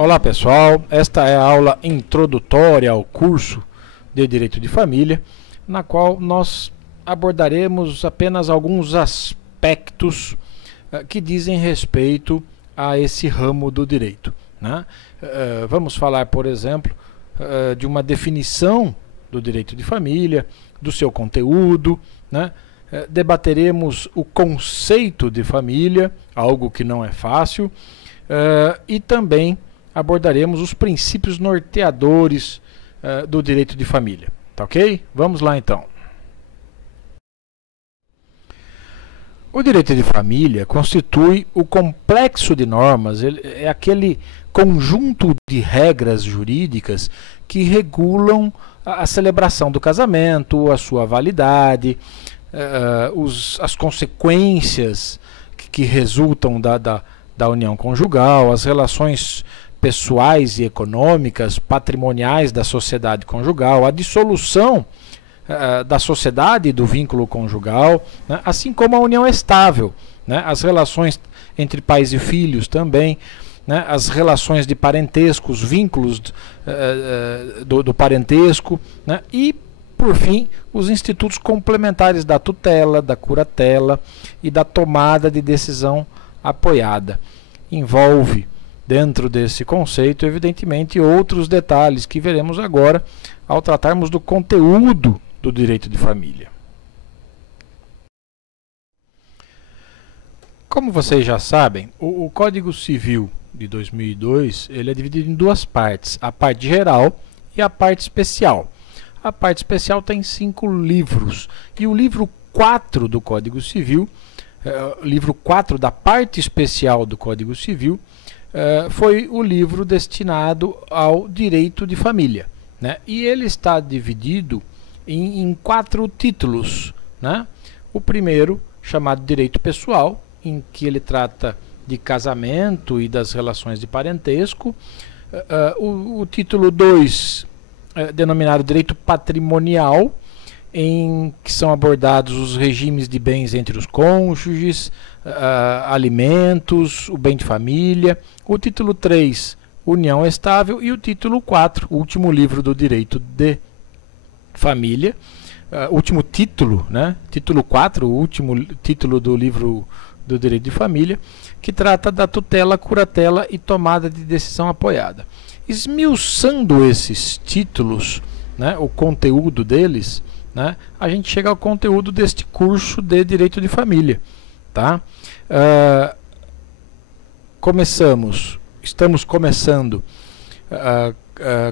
Olá pessoal, esta é a aula introdutória ao curso de Direito de Família, na qual nós abordaremos apenas alguns aspectos que dizem respeito a esse ramo do direito, né? Vamos falar, por exemplo, de uma definição do direito de família, do seu conteúdo, né? Debateremos o conceito de família, algo que não é fácil, e também abordaremos os princípios norteadores do direito de família. Tá ok? Vamos lá então. O direito de família constitui o complexo de normas, é aquele conjunto de regras jurídicas que regulam a celebração do casamento, a sua validade, as consequências que resultam da união conjugal, as relações pessoais e econômicas, patrimoniais da sociedade conjugal, a dissolução da sociedade e do vínculo conjugal, né, assim como a união estável, né, as relações entre pais e filhos também, né, as relações de parentesco, os vínculos do parentesco, né, e, por fim, os institutos complementares da tutela, da curatela e da tomada de decisão apoiada. Envolve, dentro desse conceito, evidentemente, outros detalhes que veremos agora ao tratarmos do conteúdo do direito de família. Como vocês já sabem, o Código Civil de 2002 ele é dividido em duas partes, a parte geral e a parte especial. A parte especial tem 5 livros, e o livro 4 do Código Civil, livro 4 da parte especial do Código Civil, foi o livro destinado ao direito de família, né? E ele está dividido em 4 títulos, né? O primeiro, chamado Direito Pessoal, em que ele trata de casamento e das relações de parentesco. O título 2, denominado Direito Patrimonial, em que são abordados os regimes de bens entre os cônjuges, alimentos, o bem de família. O título 3, União Estável, e o título 4, o último livro do direito de família, último título, né? Título 4, o último título do livro do direito de família, que trata da tutela, curatela e tomada de decisão apoiada. Esmiuçando esses títulos, né, o conteúdo deles, né, a gente chega ao conteúdo deste curso de direito de família, tá? Estamos começando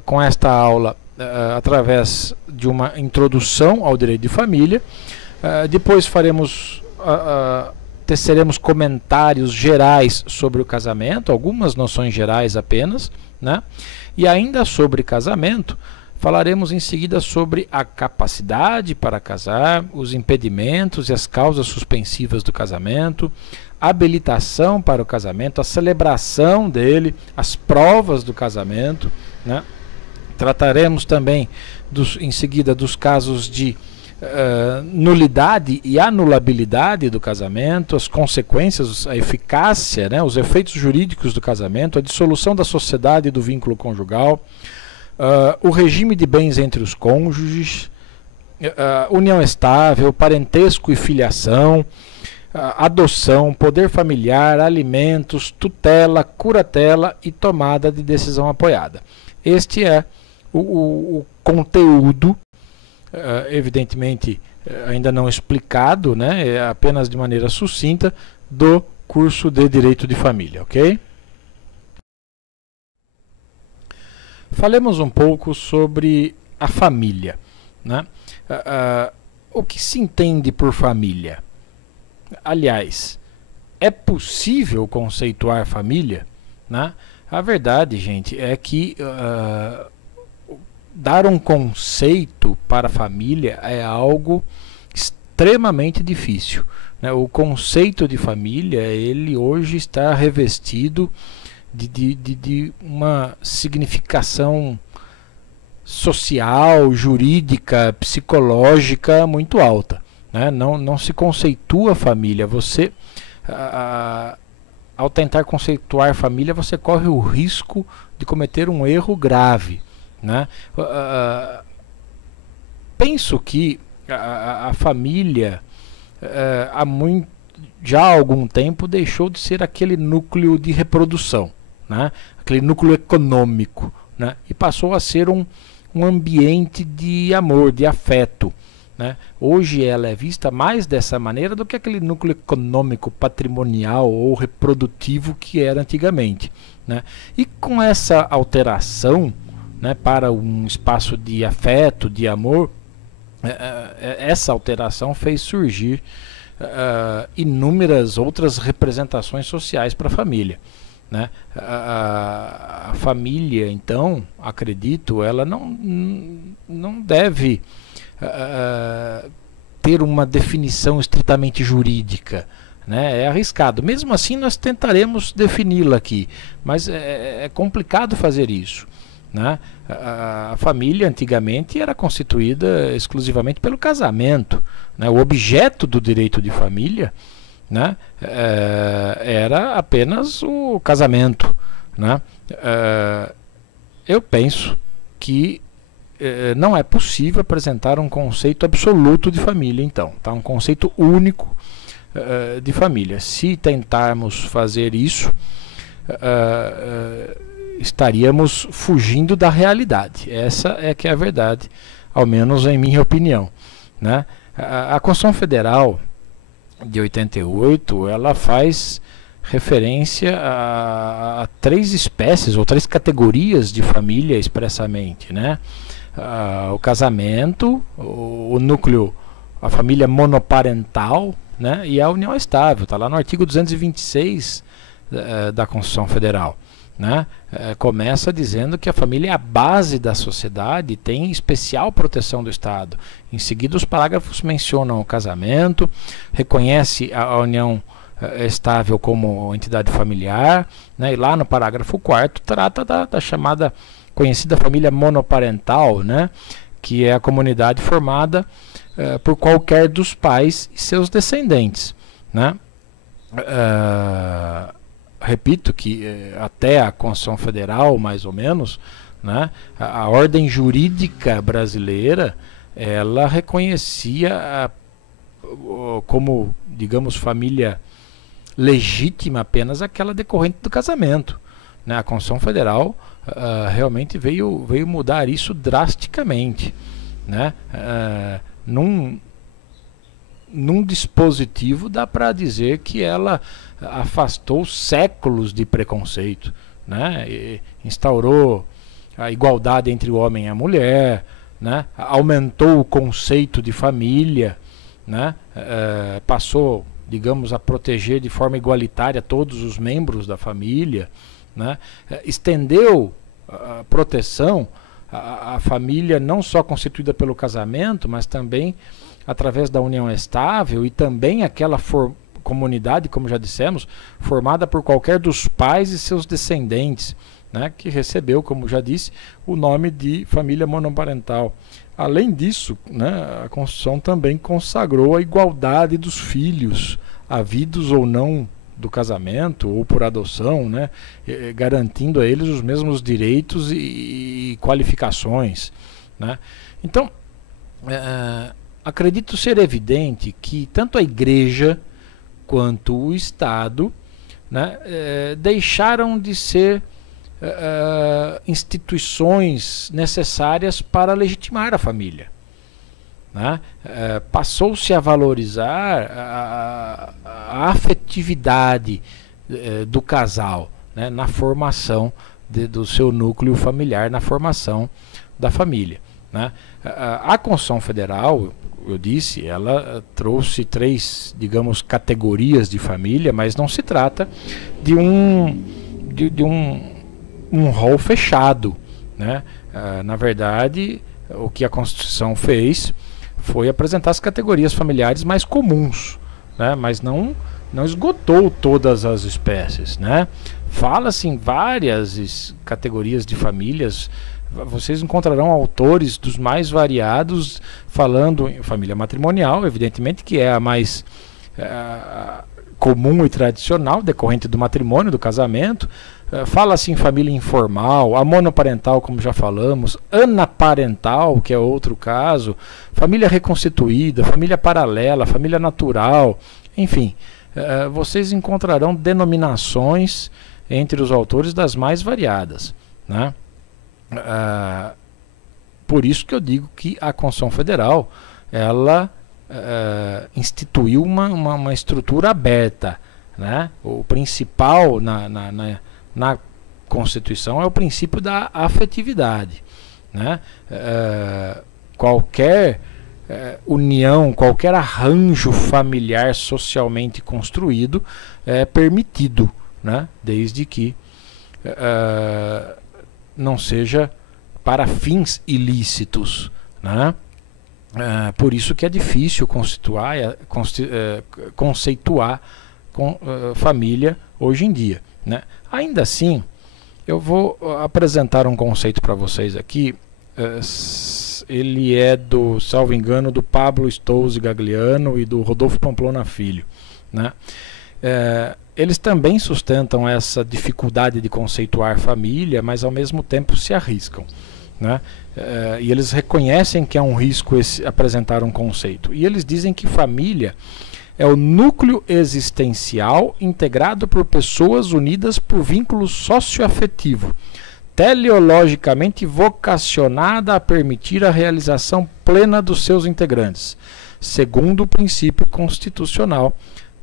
com esta aula através de uma introdução ao direito de família. Depois teceremos comentários gerais sobre o casamento, algumas noções gerais apenas, né? E ainda sobre casamento, falaremos em seguida sobre a capacidade para casar, os impedimentos e as causas suspensivas do casamento, a habilitação para o casamento, a celebração dele, as provas do casamento, né? Trataremos também em seguida dos casos de nulidade e anulabilidade do casamento, as consequências, a eficácia, né, os efeitos jurídicos do casamento, a dissolução da sociedade e do vínculo conjugal, o regime de bens entre os cônjuges, união estável, parentesco e filiação, adoção, poder familiar, alimentos, tutela, curatela e tomada de decisão apoiada. Este é o conteúdo, evidentemente ainda não explicado, né, apenas de maneira sucinta, do curso de Direito de Família, ok? Falemos um pouco sobre a família, né? O que se entende por família? Aliás, é possível conceituar família, né? A verdade, gente, é que dar um conceito para a família é algo extremamente difícil, né? O conceito de família, ele hoje está revestido de uma significação social, jurídica, psicológica muito alta, né? Não se conceitua família. Você ao tentar conceituar família, você corre o risco de cometer um erro grave, né? Penso que a família já há algum tempo deixou de ser aquele núcleo de reprodução, né? Aquele núcleo econômico, né? E passou a ser um ambiente de amor, de afeto, né? Hoje ela é vista mais dessa maneira do que aquele núcleo econômico, patrimonial ou reprodutivo que era antigamente, né? E com essa alteração, né, para um espaço de afeto, de amor, essa alteração fez surgir inúmeras outras representações sociais para a família, né? A família, então, acredito, ela não deve ter uma definição estritamente jurídica, né? É arriscado. Mesmo assim, nós tentaremos defini-la aqui, mas é complicado fazer isso, né? A família antigamente era constituída exclusivamente pelo casamento, né? O objeto do direito de família, né, era apenas o casamento, né? Eu penso que não é possível apresentar um conceito absoluto de família, então, tá? Um conceito único de família. Se tentarmos fazer isso, estaríamos fugindo da realidade. Essa é que é a verdade, ao menos em minha opinião, né? A Constituição Federal de 88, ela faz referência a 3 espécies ou 3 categorias de família expressamente, né? O casamento, o núcleo, a família monoparental, né? E a união estável, está lá no artigo 226 da Constituição Federal, né? Começa dizendo que a família é a base da sociedade e tem especial proteção do Estado. Em seguida, os parágrafos mencionam o casamento, reconhece a união estável como entidade familiar, né? E lá no parágrafo 4º trata da chamada conhecida família monoparental, né? Que é a comunidade formada por qualquer dos pais e seus descendentes, né? Repito que até a Constituição Federal, mais ou menos, né, a ordem jurídica brasileira, ela reconhecia como, digamos, família legítima apenas aquela decorrente do casamento, né? A Constituição Federal realmente veio mudar isso drasticamente, né? Num dispositivo dá para dizer que ela afastou séculos de preconceito, né? E instaurou a igualdade entre o homem e a mulher, né? Aumentou o conceito de família, né? Passou, digamos, a proteger de forma igualitária todos os membros da família, né? Estendeu a proteção à família não só constituída pelo casamento, mas também através da união estável e também aquela comunidade, como já dissemos, formada por qualquer dos pais e seus descendentes, né, que recebeu, como já disse, o nome de família monoparental. Além disso, né, a Constituição também consagrou a igualdade dos filhos, havidos ou não do casamento ou por adoção, né, garantindo a eles os mesmos direitos e qualificações, né? Então, acredito ser evidente que tanto a Igreja quanto o Estado, né, deixaram de ser instituições necessárias para legitimar a família, né? Passou-se a valorizar a afetividade do casal, né, na formação do seu núcleo familiar, na formação da família, né? A Constituição Federal, eu disse, ela trouxe 3, digamos, categorias de família, mas não se trata de um rol fechado, né? Na verdade, o que a Constituição fez foi apresentar as categorias familiares mais comuns, né? Mas não esgotou todas as espécies, né? Fala-se em várias categorias de famílias. Vocês encontrarão autores dos mais variados falando em família matrimonial, evidentemente, que é a mais comum e tradicional, decorrente do matrimônio, do casamento. Fala-se em família informal, a monoparental, como já falamos, anaparental, que é outro caso, família reconstituída, família paralela, família natural, enfim. Vocês encontrarão denominações entre os autores das mais variadas, né? Por isso que eu digo que a Constituição Federal, ela instituiu uma estrutura aberta, né? O principal na Constituição é o princípio da afetividade, né? Qualquer união, qualquer arranjo familiar socialmente construído é permitido, né? Desde que não seja para fins ilícitos, né? Por isso que é difícil conceituar família hoje em dia, né? Ainda assim, eu vou apresentar um conceito para vocês aqui. Ele é do, salvo engano, do Pablo Stolze Gagliano e do Rodolfo Pamplona Filho, né? Eles também sustentam essa dificuldade de conceituar família, mas ao mesmo tempo se arriscam, né? E eles reconhecem que é um risco apresentar um conceito. E eles dizem que família é o núcleo existencial integrado por pessoas unidas por vínculo socioafetivo, teleologicamente vocacionada a permitir a realização plena dos seus integrantes, segundo o princípio constitucional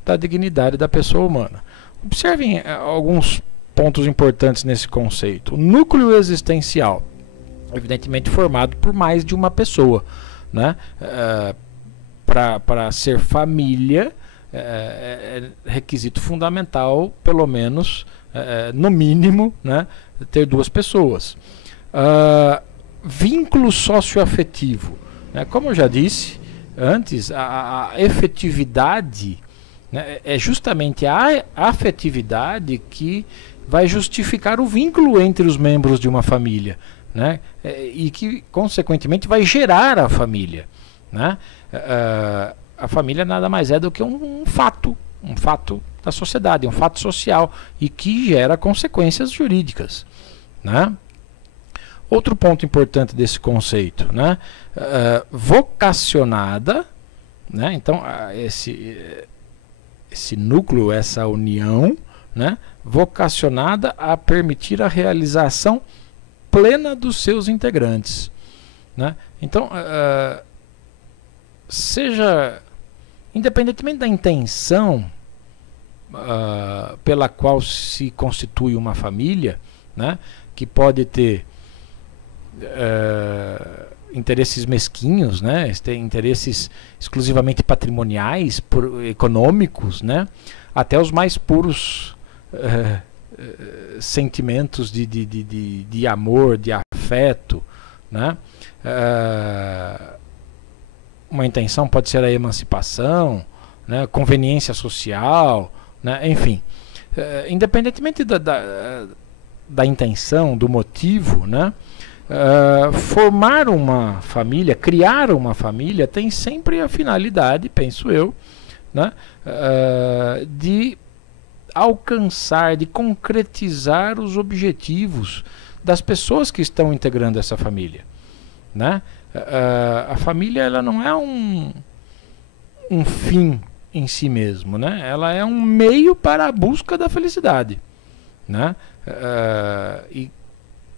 da dignidade da pessoa humana. Observem alguns pontos importantes nesse conceito. O núcleo existencial, evidentemente formado por mais de uma pessoa, né? Para ser família, é requisito fundamental, pelo menos, no mínimo, né, ter duas pessoas. Vínculo socioafetivo, né? Como eu já disse antes, a efetividade, né, é justamente a afetividade que vai justificar o vínculo entre os membros de uma família, né? E que, consequentemente, vai gerar a família, né? A família nada mais é do que um fato da sociedade, um fato social, e que gera consequências jurídicas, né? Outro ponto importante desse conceito, né? Vocacionada, né? Então, esse núcleo, essa união, né? Vocacionada a permitir a realização plena dos seus integrantes, né? Então, seja independentemente da intenção pela qual se constitui uma família, né, que pode ter interesses mesquinhos, né, interesses exclusivamente patrimoniais, econômicos, né, até os mais puros sentimentos de amor, de afeto, né. Uma intenção pode ser a emancipação, né, conveniência social, né, enfim. Independentemente da intenção, do motivo, né, formar uma família, criar uma família, tem sempre a finalidade, penso eu, né, de alcançar, de concretizar os objetivos das pessoas que estão integrando essa família, né? A família, ela não é um fim em si mesmo, né? Ela é um meio para a busca da felicidade, né? E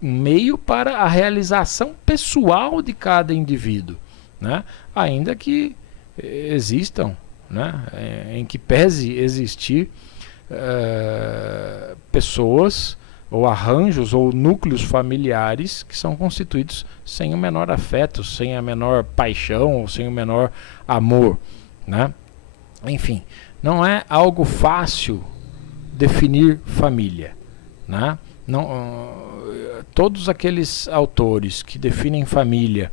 um meio para a realização pessoal de cada indivíduo, né? Ainda que existam, né, em que pese existir pessoas ou arranjos ou núcleos familiares que são constituídos sem o menor afeto, sem a menor paixão, ou sem o menor amor, né? Enfim, não é algo fácil definir família, né? Não, todos aqueles autores que definem família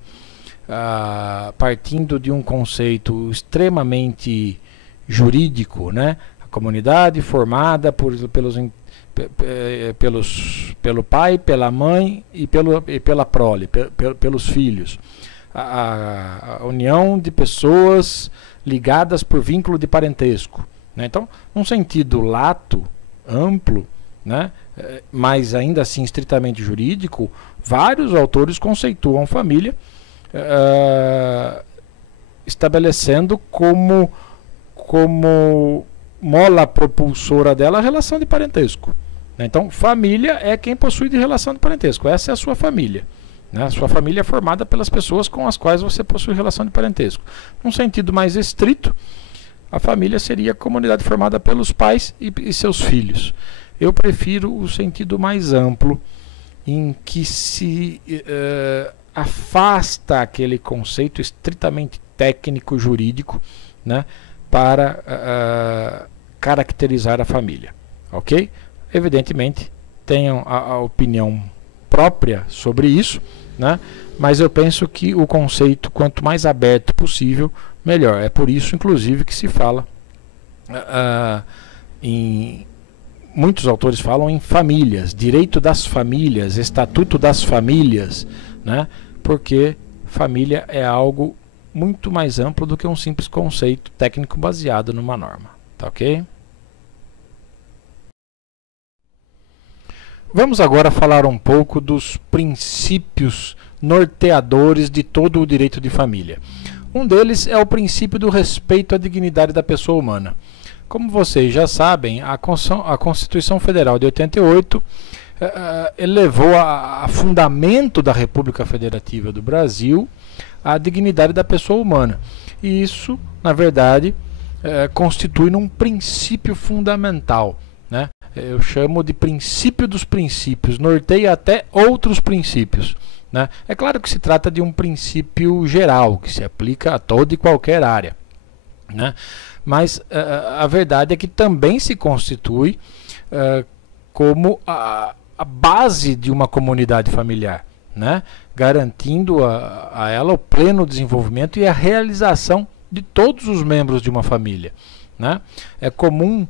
partindo de um conceito extremamente jurídico, né? A comunidade formada pelo pai, pela mãe e pela prole, pelos filhos. A união de pessoas ligadas por vínculo de parentesco, né? Então, num sentido lato, amplo, né, mas ainda assim estritamente jurídico, vários autores conceituam família, estabelecendo como mola propulsora dela a relação de parentesco, né? Então, família é quem possui de relação de parentesco. Essa é a sua família, né? A sua família é formada pelas pessoas com as quais você possui relação de parentesco. Num sentido mais estrito, a família seria a comunidade formada pelos pais e seus filhos. Eu prefiro o sentido mais amplo, em que se afasta aquele conceito estritamente técnico jurídico, né, para caracterizar a família, ok? Evidentemente, tenham a opinião própria sobre isso, né, mas eu penso que o conceito, quanto mais aberto possível, melhor. É por isso, inclusive, que se fala muitos autores falam em famílias, direito das famílias, estatuto das famílias, né? Porque família é algo muito mais amplo do que um simples conceito técnico baseado numa norma, tá ok? Vamos agora falar um pouco dos princípios norteadores de todo o direito de família. Um deles é o princípio do respeito à dignidade da pessoa humana. Como vocês já sabem, a Constituição Federal de 88 elevou a fundamento da República Federativa do Brasil a dignidade da pessoa humana. E isso, na verdade, constitui um princípio fundamental, né? Eu chamo de princípio dos princípios, norteia até outros princípios, né? É claro que se trata de um princípio geral, que se aplica a toda e qualquer área, né? Mas a verdade é que também se constitui como a base de uma comunidade familiar, né? Garantindo a ela o pleno desenvolvimento e a realização de todos os membros de uma família, né? É comum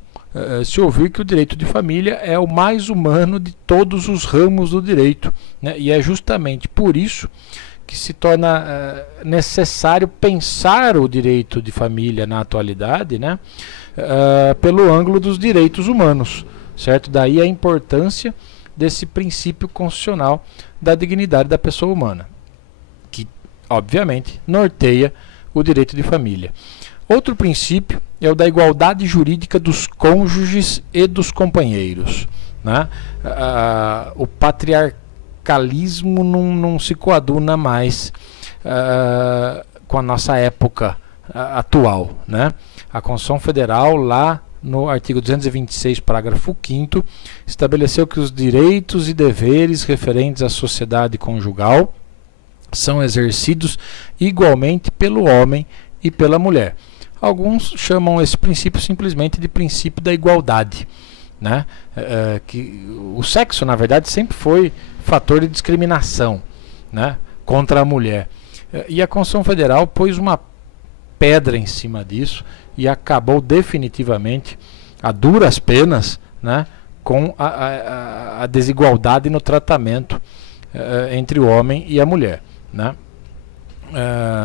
se ouvir que o direito de família é o mais humano de todos os ramos do direito, né? E é justamente por isso que se torna necessário pensar o direito de família na atualidade, né? Pelo ângulo dos direitos humanos, certo? Daí a importância desse princípio constitucional da dignidade da pessoa humana, que obviamente norteia o direito de família. Outro princípio é o da igualdade jurídica dos cônjuges e dos companheiros, né? O patriarcalismo não se coaduna mais com a nossa época atual, né? A Constituição Federal, lá no artigo 226, parágrafo 5º, estabeleceu que os direitos e deveres referentes à sociedade conjugal são exercidos igualmente pelo homem e pela mulher. Alguns chamam esse princípio simplesmente de princípio da igualdade, né? Que o sexo, na verdade, sempre foi fator de discriminação, né, contra a mulher. E a Constituição Federal pôs uma pedra em cima disso e acabou definitivamente, a duras penas, né, com a desigualdade no tratamento entre o homem e a mulher, né?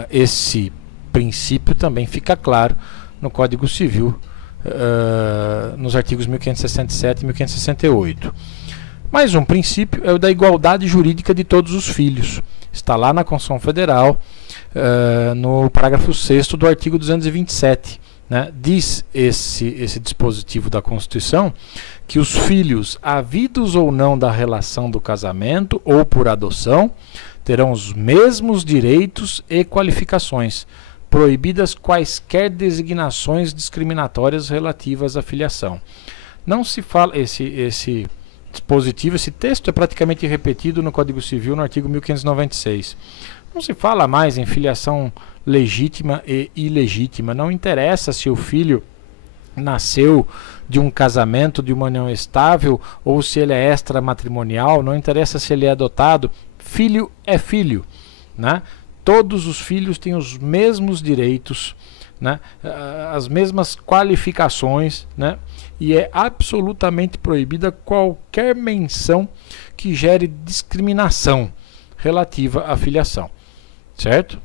Esse princípio também fica claro no Código Civil, nos artigos 1567 e 1568. Mais um princípio é o da igualdade jurídica de todos os filhos. Está lá na Constituição Federal, no parágrafo 6º do artigo 227. Né? Diz esse dispositivo da Constituição que os filhos, havidos ou não da relação do casamento ou por adoção, terão os mesmos direitos e qualificações, proibidas quaisquer designações discriminatórias relativas à filiação. Não se fala, esse dispositivo, esse texto é praticamente repetido no Código Civil, no artigo 1596. Não se fala mais em filiação legítima e ilegítima. Não interessa se o filho nasceu de um casamento, de uma união estável, ou se ele é extramatrimonial. Não interessa se ele é adotado. Filho é filho, né? Todos os filhos têm os mesmos direitos, né? As mesmas qualificações, né? E é absolutamente proibida qualquer menção que gere discriminação relativa à filiação, certo?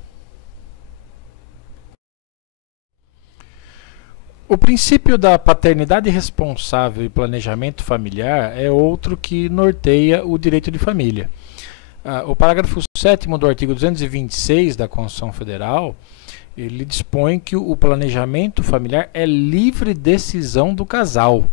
O princípio da paternidade responsável e planejamento familiar é outro que norteia o direito de família. O parágrafo 7º do artigo 226 da Constituição Federal, ele dispõe que o planejamento familiar é livre decisão do casal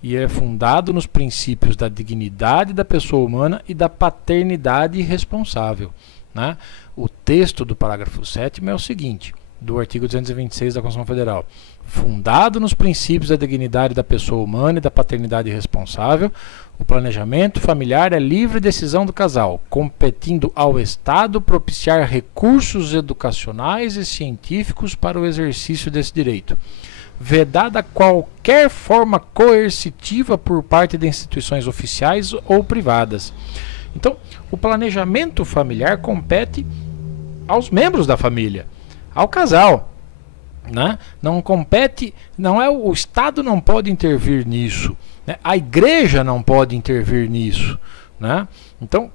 e é fundado nos princípios da dignidade da pessoa humana e da paternidade responsável, né? O texto do parágrafo 7º é o seguinte, do artigo 226 da Constituição Federal: fundado nos princípios da dignidade da pessoa humana e da paternidade responsável, o planejamento familiar é livre decisão do casal, competindo ao Estado propiciar recursos educacionais e científicos para o exercício desse direito, vedada qualquer forma coercitiva por parte de instituições oficiais ou privadas. Então, o planejamento familiar compete aos membros da família, ao casal, né? Não compete, não é o Estado não pode intervir nisso, né? A igreja não pode intervir nisso, né? Então,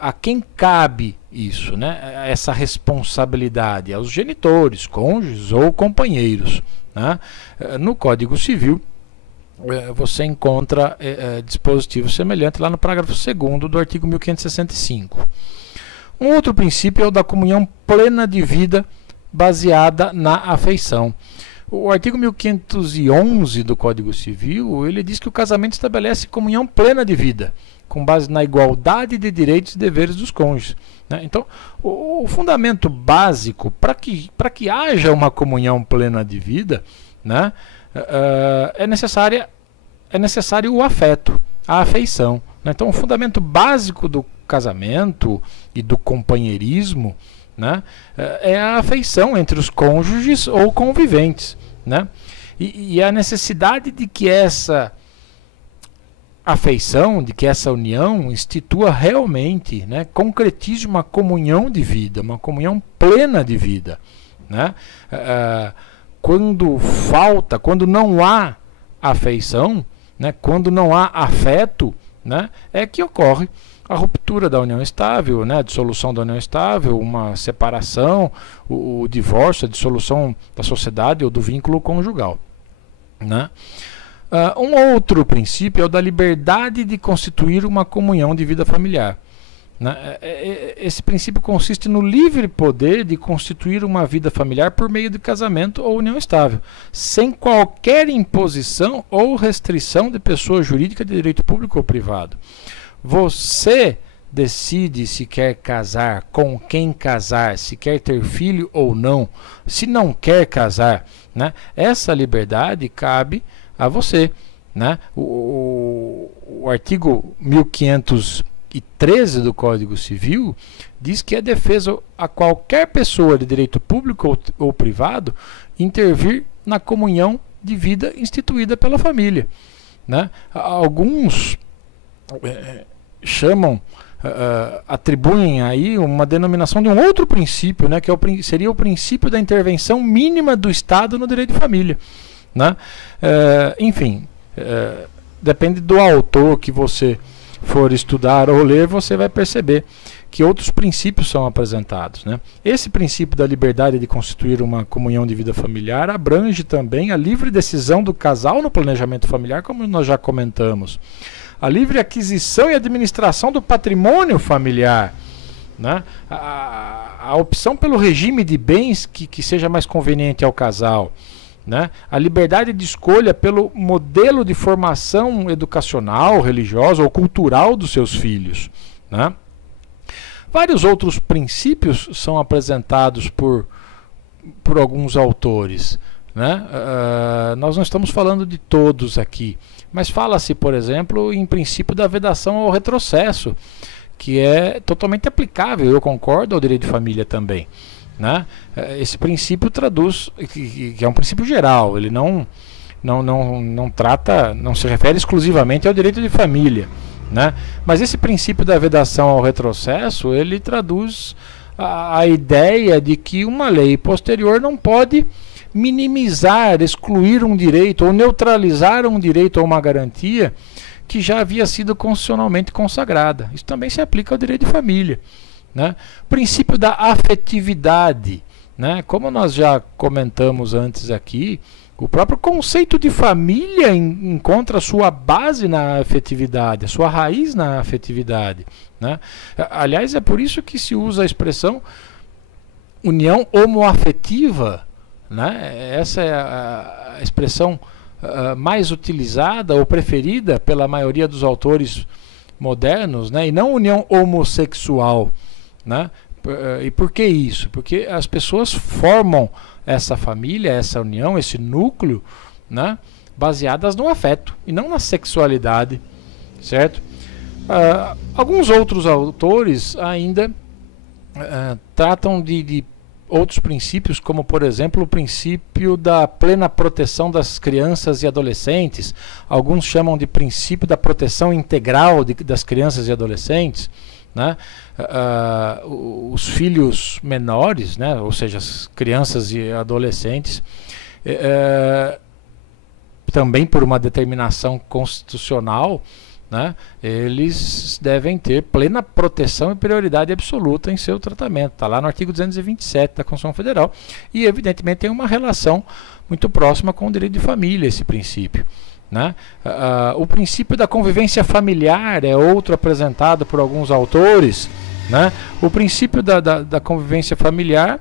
a quem cabe isso, né? Essa responsabilidade aos genitores, cônjuges ou companheiros, né? No Código Civil você encontra dispositivo semelhante lá no parágrafo 2º do artigo 1565. Um outro princípio é o da comunhão plena de vida baseada na afeição. O artigo 1511 do Código Civil, ele diz que o casamento estabelece comunhão plena de vida, com base na igualdade de direitos e deveres dos cônjuges, né? Então, o fundamento básico para que haja uma comunhão plena de vida, né, é necessário o afeto, a afeição, né? Então, o fundamento básico do casamento e do companheirismo, né, é a afeição entre os cônjuges ou conviventes, né? E a necessidade de que essa afeição, de que essa união institua realmente, né, concretize uma comunhão de vida, uma comunhão plena de vida, né? Quando não há afeição, né, quando não há afeto, né, é que ocorre a ruptura da união estável, né, a dissolução da união estável, uma separação, o divórcio, a dissolução da sociedade ou do vínculo conjugal, né? Um outro princípio é o da liberdade de constituir uma comunhão de vida familiar, né? Esse princípio consiste no livre poder de constituir uma vida familiar por meio de casamento ou união estável, sem qualquer imposição ou restrição de pessoa jurídica de direito público ou privado. Você decide se quer casar, com quem casar, se quer ter filho ou não, se não quer casar, né? Essa liberdade cabe a você, né? O artigo 1513 do Código Civil diz que é defesa a qualquer pessoa de direito público ou privado intervir na comunhão de vida instituída pela família, né? Alguns atribuem aí uma denominação de um outro princípio, né, que seria o princípio da intervenção mínima do Estado no direito de família, né? Enfim, depende do autor que você for estudar ou ler, você vai perceber que outros princípios são apresentados, né? Esse princípio da liberdade de constituir uma comunhão de vida familiar abrange também a livre decisão do casal no planejamento familiar, como nós já comentamos, a livre aquisição e administração do patrimônio familiar, né? A opção pelo regime de bens que seja mais conveniente ao casal, né? A liberdade de escolha pelo modelo de formação educacional, religiosa ou cultural dos seus filhos, né? Vários outros princípios são apresentados por alguns autores, né? Nós não estamos falando de todos aqui, mas fala-se, por exemplo, em princípio da vedação ao retrocesso, que é totalmente aplicável, eu concordo, ao direito de família também, né? Esse princípio traduz, que é um princípio geral, ele não se refere exclusivamente ao direito de família, né? Mas esse princípio da vedação ao retrocesso, ele traduz a ideia de que uma lei posterior não pode minimizar, excluir um direito ou neutralizar um direito ou uma garantia que já havia sido constitucionalmente consagrada. Isso também se aplica ao direito de família, né? Princípio da afetividade, né? Como nós já comentamos antes aqui, O próprio conceito de família encontra sua base na afetividade, a sua raiz na afetividade, né? Aliás, é por isso que se usa a expressão união homoafetiva, né? Essa é a expressão mais utilizada ou preferida pela maioria dos autores modernos, né? E não união homossexual, né? E por que isso? Porque as pessoas formam essa família, essa união, esse núcleo, né? Baseadas no afeto e não na sexualidade, certo? Alguns outros autores ainda tratam de outros princípios, como por exemplo o princípio da plena proteção das crianças e adolescentes. Alguns chamam de princípio da proteção integral das crianças e adolescentes, né? Os filhos menores, né? Ou seja, as crianças e adolescentes, também por uma determinação constitucional, né, eles devem ter plena proteção e prioridade absoluta em seu tratamento. Está lá no artigo 227 da Constituição Federal e, evidentemente, tem uma relação muito próxima com o direito de família, esse princípio, né? O princípio da convivência familiar é outro apresentado por alguns autores, né? O princípio da convivência familiar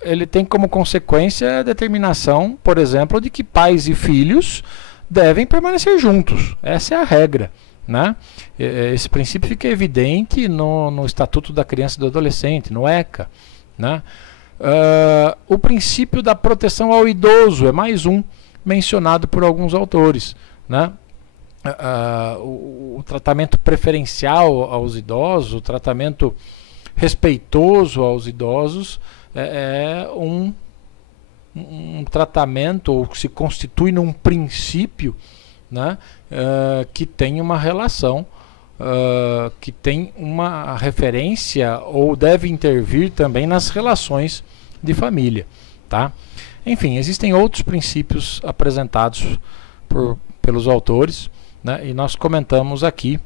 ele tem como consequência a determinação, por exemplo, de que pais e filhos devem permanecer juntos. Essa é a regra, né? Esse princípio fica evidente no Estatuto da Criança e do Adolescente, no ECA, né? O princípio da proteção ao idoso é mais um mencionado por alguns autores, né? O tratamento preferencial aos idosos, o tratamento respeitoso aos idosos é um tratamento, ou que se constitui num princípio, né, que tem uma relação, que tem uma referência ou deve intervir também nas relações de família, tá? Enfim, existem outros princípios apresentados pelos autores, né, e nós comentamos aqui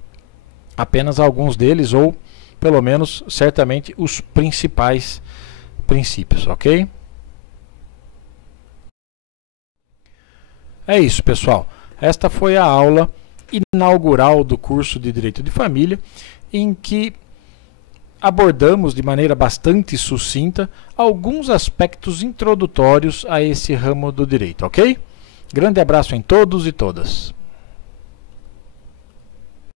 apenas alguns deles, ou pelo menos certamente os principais princípios, ok? É isso, pessoal. Esta foi a aula inaugural do curso de Direito de Família, em que abordamos de maneira bastante sucinta alguns aspectos introdutórios a esse ramo do direito, ok? Grande abraço em todos e todas.